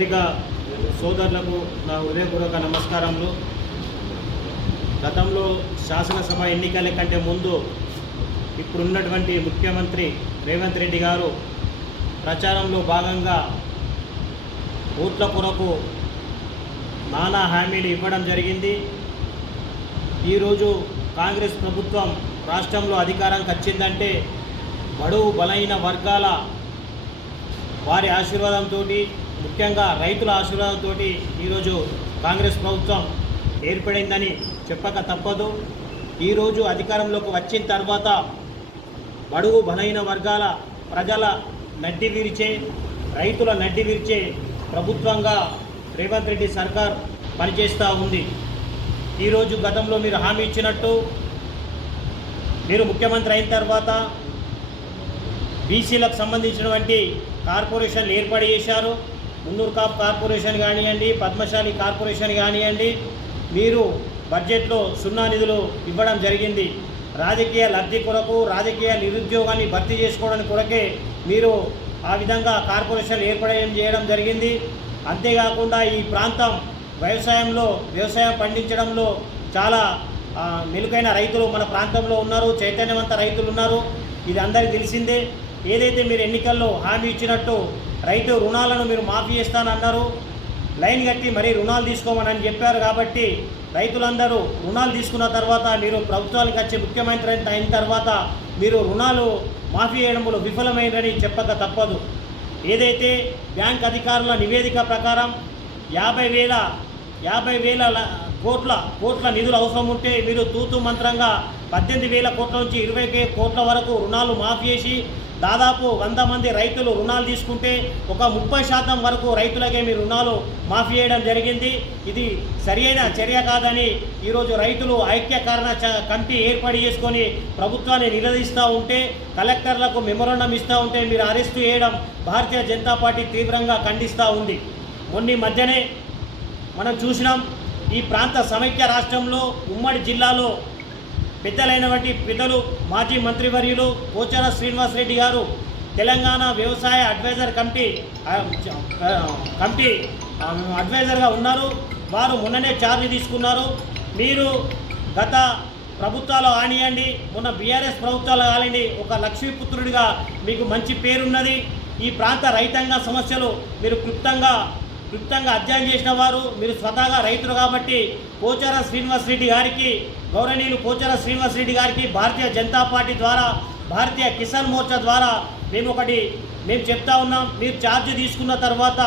పత్రిక సోదరులకు నా హృదయపూర్వక నమస్కారములు. గతంలో శాసనసభ ఎన్నికల కంటే ముందు ఇప్పుడున్నటువంటి ముఖ్యమంత్రి రేవంత్ రెడ్డి గారు ప్రచారంలో భాగంగా ఓట్ల కొరకు నానా హామీలు ఇవ్వడం జరిగింది. ఈరోజు కాంగ్రెస్ ప్రభుత్వం రాష్ట్రంలో అధికారానికి వచ్చిందంటే బడుగు బలైన వర్గాల వారి ఆశీర్వాదంతో ముఖ్యంగా రైతుల ఆశీర్వాదంతోటి ఈరోజు కాంగ్రెస్ ప్రభుత్వం ఏర్పడిందని చెప్పక తప్పదు. ఈరోజు అధికారంలోకి వచ్చిన తర్వాత బడుగు బలైన వర్గాల ప్రజల నడ్డి విరిచే రైతుల నడ్డి విరిచే ప్రభుత్వంగా రేవంత్ రెడ్డి సర్కార్ పనిచేస్తూ ఉంది. ఈరోజు గతంలో మీరు హామీ ఇచ్చినట్టు మీరు ముఖ్యమంత్రి అయిన తర్వాత బీసీలకు సంబంధించినటువంటి కార్పొరేషన్లు ఏర్పాటు చేశారు. మున్నూరు కాప్ కార్పొరేషన్ కానివ్వండి పద్మశాలి కార్పొరేషన్ కానివ్వండి మీరు బడ్జెట్లో సున్నా నిధులు ఇవ్వడం జరిగింది. రాజకీయ లబ్ధి కొరకు రాజకీయ నిరుద్యోగాన్ని భర్తీ చేసుకోవడానికి కొరకే మీరు ఆ విధంగా కార్పొరేషన్ ఏర్పడడం చేయడం జరిగింది. అంతేకాకుండా ఈ ప్రాంతం వ్యవసాయంలో వ్యవసాయం పండించడంలో చాలా మెలుకైన రైతులు మన ప్రాంతంలో ఉన్నారు చైతన్యవంత రైతులు ఉన్నారు. ఇది అందరికీ తెలిసిందే. ఏదైతే మీరు ఎన్నికల్లో హామీ ఇచ్చినట్టు రైతు రుణాలను మీరు మాఫీ చేస్తానన్నారు. లైన్ కట్టి మరీ రుణాలు తీసుకోమని చెప్పారు కాబట్టి రైతులందరూ రుణాలు తీసుకున్న తర్వాత మీరు ప్రభుత్వానికి వచ్చే ముఖ్యమంత్రి అయిన తర్వాత మీరు రుణాలు మాఫీ చేయడంలో విఫలమైందని చెప్పక తప్పదు. ఏదైతే బ్యాంక్ అధికారుల నివేదిక ప్రకారం యాభై వేల యాభై వేల కోట్ల కోట్ల నిధులు అవసరం ఉంటే మీరు తూతు మంత్రంగా పద్దెనిమిది వేల కోట్ల నుంచి ఇరవై కోట్ల వరకు రుణాలు మాఫీ చేసి దాదాపు వంద మంది రైతులు రుణాలు తీసుకుంటే ఒక ముప్పై శాతం వరకు రైతులకే మీ రుణాలు మాఫీ చేయడం జరిగింది. ఇది సరియైన చర్య కాదని ఈరోజు రైతులు ఐక్య కారణ చ- కమిటీ ఏర్పాటు చేసుకొని ప్రభుత్వాన్ని నిలదీస్తూ ఉంటే కలెక్టర్లకు మెమొరండం ఇస్తూ ఉంటే మీరు అరెస్టు చేయడం భారతీయ జనతా పార్టీ తీవ్రంగా ఖండిస్తూ ఉంది. మొన్న మధ్యనే మనం చూసినాం ఈ ప్రాంత సమైక్య రాష్ట్రంలో ఉమ్మడి జిల్లాలో పెద్దలైనటువంటి పిల్లలు మాజీ మంత్రివర్యులు పోచార శ్రీనివాసరెడ్డి గారు తెలంగాణ వ్యవసాయ అడ్వైజర్ కమిటీ కమిటీ అడ్వైజర్గా ఉన్నారు. వారు మొన్ననే ఛార్జ్ తీసుకున్నారు. మీరు గత ప్రభుత్వాలు ఆనియండి మొన్న బీఆర్ఎస్ ప్రభుత్వాలు కానివ్వండి ఒక లక్ష్మీపుత్రుడిగా మీకు మంచి పేరున్నది. ఈ ప్రాంత రైతాంగ సమస్యలు మీరు క్లుప్తంగా క్లుప్తంగా అధ్యయనం చేసిన వారు మీరు స్వతహాగా రైతులు కాబట్టి పోచార శ్రీనివాస్ రెడ్డి గారికి గౌరవనీయులు పోచార శ్రీనివాస్ రెడ్డి గారికి భారతీయ జనతా పార్టీ ద్వారా భారతీయ కిసాన్ మోర్చా ద్వారా మేము ఒకటి మేము చెప్తా ఉన్నాం మీరు ఛార్జ్ తీసుకున్న తర్వాత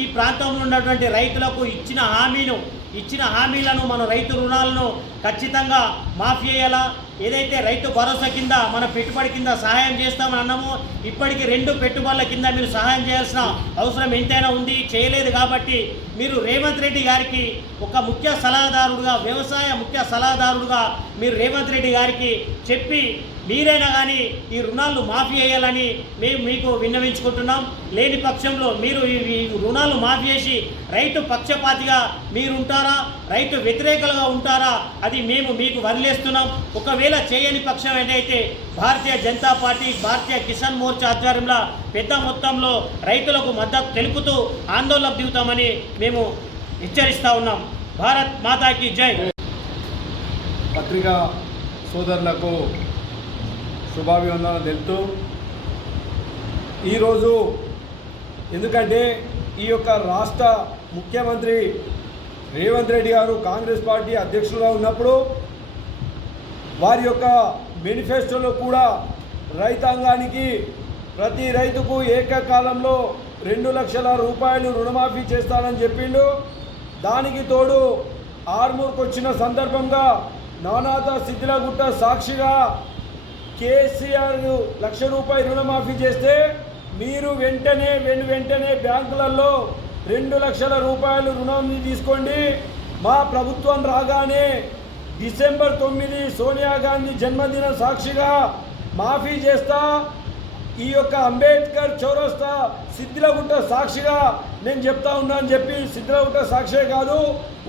ఈ ప్రాంతంలో ఉన్నటువంటి రైతులకు ఇచ్చిన హామీను ఇచ్చిన హామీలను మన రైతు రుణాలను ఖచ్చితంగా మాఫీ చేయాలా? ఏదైతే రైతు భరోసా కింద మన పెట్టుబడి కింద సహాయం చేస్తామని అన్నామో ఇప్పటికీ రెండు పెట్టుబడుల కింద మీరు సహాయం చేయాల్సిన అవసరం ఎంతైనా ఉంది చేయలేదు కాబట్టి మీరు రేవంత్ రెడ్డి గారికి ఒక ముఖ్య సలహాదారుడుగా వ్యవసాయ ముఖ్య సలహాదారుడుగా మీరు రేవంత్ రెడ్డి గారికి చెప్పి మీరైనా కానీ ఈ రుణాలు మాఫీ చేయాలని మేము మీకు విన్నవించుకుంటున్నాం. లేని పక్షంలో మీరు ఈ రుణాలు మాఫీ చేసి రైతు పక్షపాతిగా మీరు ఉంటారా రైతు వ్యతిరేకలుగా ఉంటారా? అది మేము మీకు వదిలేస్తున్నాం. ఒకవేళ చేయని పక్షం ఏదైతే భారతీయ జనతా పార్టీ భారతీయ కిసాన్ మోర్చా ఆధ్వర్యంలో పెద్ద మొత్తంలో రైతులకు మద్దతు తెలుపుతూ ఆందోళన దిగుతామని మేము హెచ్చరిస్తూ ఉన్నాం. భారత్ మాతాకి జై. పత్రికా సోదరులకు శుభాభివందనలు తెలుపుతూ ఈరోజు ఎందుకంటే ఈ యొక్క రాష్ట్ర ముఖ్యమంత్రి రేవంత్ రెడ్డి గారు కాంగ్రెస్ పార్టీ అధ్యక్షులుగా ఉన్నప్పుడు వారి యొక్క మేనిఫెస్టోలో కూడా రైతాంగానికి ప్రతి రైతుకు ఏకకాలంలో రెండు లక్షల రూపాయలు రుణమాఫీ చేస్తానని చెప్పిండు. దానికి తోడు ఆర్మూర్కి వచ్చిన సందర్భంగా నానాథ శిథిలగుట్ట సాక్షిగా కేసీఆర్ లక్ష రూపాయలు రుణమాఫీ చేస్తే మీరు వెంటనే వెను వెంటనే బ్యాంకులలో రెండు లక్షల రూపాయలు రుణం తీసుకోండి. మా ప్రభుత్వం రాగానే డిసెంబర్ తొమ్మిది సోనియా గాంధీ జన్మదిన సాక్షిగా మాఫీ చేస్తా. ఈ యొక్క అంబేద్కర్ చౌరస్తా సిద్ధిలగుట్ట సాక్షిగా నేను చెప్తా ఉన్నా అని చెప్పి సిద్ధిలగుట్ట సాక్షే కాదు.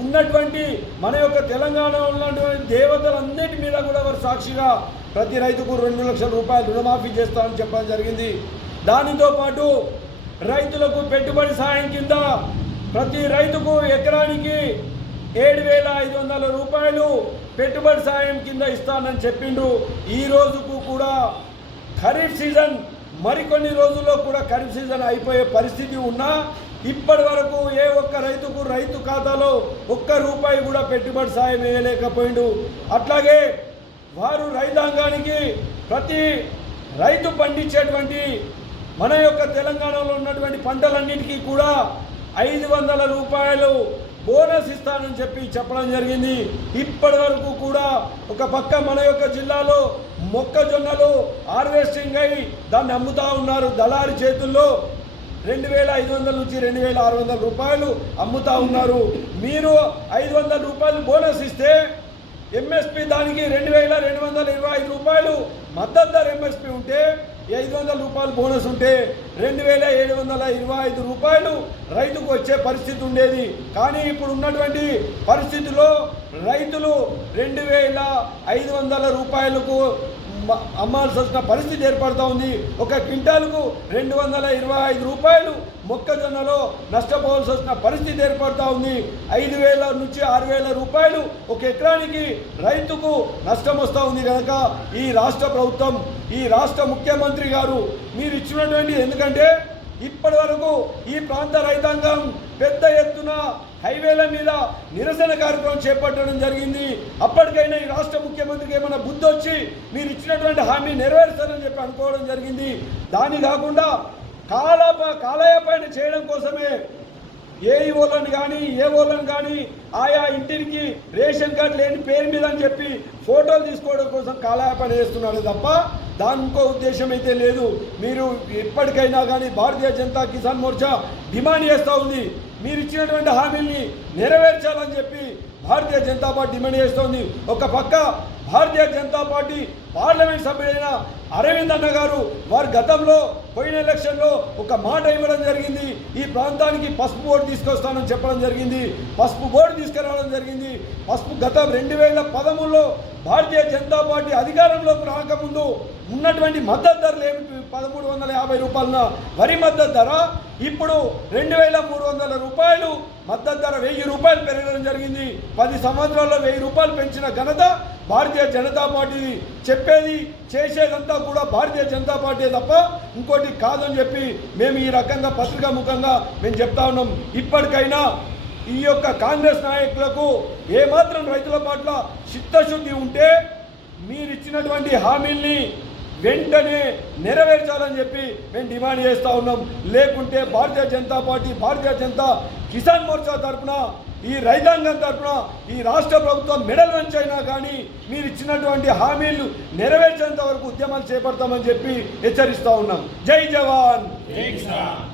ఉన్నటువంటి మన యొక్క తెలంగాణలో ఉన్నటువంటి దేవతలందరి మీద కూడా వారు సాక్షిగా ప్రతి రైతుకు రెండు లక్షల రూపాయలు రుణమాఫీ చేస్తామని చెప్పడం జరిగింది. దానితో పాటు రైతులకు పెట్టుబడి సాయం కింద ప్రతి రైతుకు ఎకరానికి ఏడు వేల ఐదు వందల రూపాయలు పెట్టుబడి సాయం కింద ఇస్తానని చెప్పిండు ఈ రోజుకు కూడా ఖరీఫ్ సీజన్ మరికొన్ని రోజుల్లో కూడా ఖరీఫ్ సీజన్ అయిపోయే పరిస్థితి ఉన్నా ఇప్పటి వరకు ఏ ఒక్క రైతుకు రైతు ఖాతాలో ఒక్క రూపాయి కూడా పెట్టుబడి సాయం వేయలేకపోయిండు అట్లాగే వారు రైతాంగానికి ప్రతి రైతు పండించేటువంటి మన యొక్క తెలంగాణలో ఉన్నటువంటి పంటలన్నిటికీ కూడా ఐదు వందల రూపాయలు బోనస్ ఇస్తానని చెప్పి చెప్పడం జరిగింది. ఇప్పటి వరకు కూడా ఒక పక్క మన యొక్క జిల్లాలో మొక్కజొన్నలు హార్వెస్టింగ్ అయి దాన్ని అమ్ముతా ఉన్నారు. దళారి చేతుల్లో రెండు వేల ఐదు వందల నుంచి రెండు వేల ఆరు వందల రూపాయలు అమ్ముతా ఉన్నారు. మీరు ఐదు వందల రూపాయలు బోనస్ ఇస్తే ఎంఎస్పి దానికి రెండు వేల రెండు వందల ఇరవై ఐదు రూపాయలు మద్దతు ధర ఎంఎస్పి ఉంటే ఐదు వందల రూపాయలు బోనస్ ఉంటే రెండు వేల ఏడు వందల ఇరవై ఐదు రూపాయలు రైతుకు వచ్చే పరిస్థితి ఉండేది. కానీ ఇప్పుడు ఉన్నటువంటి పరిస్థితిలో రైతులు రెండు వేల ఐదు వందల రూపాయలకు అమ్మాల్సి వచ్చిన పరిస్థితి ఏర్పడుతూ ఉంది. ఒక క్వింటాల్కు రెండు వందల ఇరవై ఐదు రూపాయలు మొక్కజొన్నలో నష్టపోవాల్సి వచ్చిన పరిస్థితి ఏర్పడుతూ ఉంది. ఐదు వేల నుంచి ఆరు వేల రూపాయలు ఒక ఎకరానికి రైతుకు నష్టం వస్తూ ఉంది కనుక ఈ రాష్ట్ర ప్రభుత్వం ఈ రాష్ట్ర ముఖ్యమంత్రి గారు మీరు ఇచ్చినటువంటి ఎందుకంటే ఇప్పటి వరకు ఈ ప్రాంత రైతాంగం పెద్ద ఎత్తున హైవేల మీద నిరసన కార్యక్రమం చేపట్టడం జరిగింది. అప్పటికైనా ఈ రాష్ట్ర ముఖ్యమంత్రికి ఏమైనా బుద్ధి వచ్చి మీరు ఇచ్చినటువంటి హామీ నెరవేరుస్తారని చెప్పి అనుకోవడం జరిగింది. దాని కాకుండా కాలప కాలయాపన చేయడం కోసమే ఏ ఓలను కానీ ఏ ఓలను కానీ ఆయా ఇంటికి రేషన్ కార్డు లేని పేరు మీద అని చెప్పి ఫోటోలు తీసుకోవడం కోసం కాలయాపన చేస్తున్నాడు తప్ప దాని ఇంకో ఉద్దేశం అయితే లేదు. మీరు ఎప్పటికైనా కానీ భారతీయ జనతా కిసాన్ మోర్చా డిమాండ్ చేస్తూ ఉంది. మీరు ఇచ్చినటువంటి హామీల్ని నెరవేర్చాలని చెప్పి భారతీయ జనతా పార్టీ డిమాండ్ చేస్తోంది ఒక పక్క భారతీయ జనతా పార్టీ పార్లమెంట్ సభ్యుడైన అరవింద్ అన్న గారు వారు గతంలో పోయిన ఎలక్షన్లో ఒక మాట ఇవ్వడం జరిగింది. ఈ ప్రాంతానికి పసుపు బోర్డు తీసుకొస్తానని చెప్పడం జరిగింది. పసుపు బోర్డు తీసుకురావడం జరిగింది. పసుపు గతం రెండు వేల పదమూడులో భారతీయ జనతా పార్టీ అధికారంలోకి రాకముందు ఉన్నటువంటి మద్దతు ధరలు ఏమిటి పదమూడు వందల యాభై రూపాయల వరి మద్దతు ధర. ఇప్పుడు రెండు వేల మూడు వందల రూపాయలు. మద్దతు ధర వెయ్యి రూపాయలు పెరగడం జరిగింది. పది సంవత్సరాల్లో వెయ్యి రూపాయలు పెంచిన ఘనత భారతీయ జనతా పార్టీ చెప్పేది చేసేదంతా కూడా భారతీయ జనతా పార్టీ తప్ప ఇంకోటి కాదని చెప్పి మేము ఈ రకంగా పత్రికా ముఖంగా మేము చెప్తా ఉన్నాం. ఇప్పటికైనా ఈ యొక్క కాంగ్రెస్ నాయకులకు ఏమాత్రం రైతుల పట్ల చిత్తశుద్ధి ఉంటే మీరిచ్చినటువంటి హామీల్ని వెంటనే నెరవేర్చాలని చెప్పి మేము డిమాండ్ చేస్తూ ఉన్నాం. లేకుంటే భారతీయ జనతా పార్టీ భారతీయ జనతా కిసాన్ మోర్చా తరఫున ఈ రైతాంగం తరఫున ఈ రాష్ట్ర ప్రభుత్వం మెడల్ వంచైనా కానీ మీరు ఇచ్చినటువంటి హామీలు నెరవేర్చేంత వరకు ఉద్యమాలు చేపడతామని చెప్పి హెచ్చరిస్తూ ఉన్నాం. జై జవాన్! జై కిసాన్!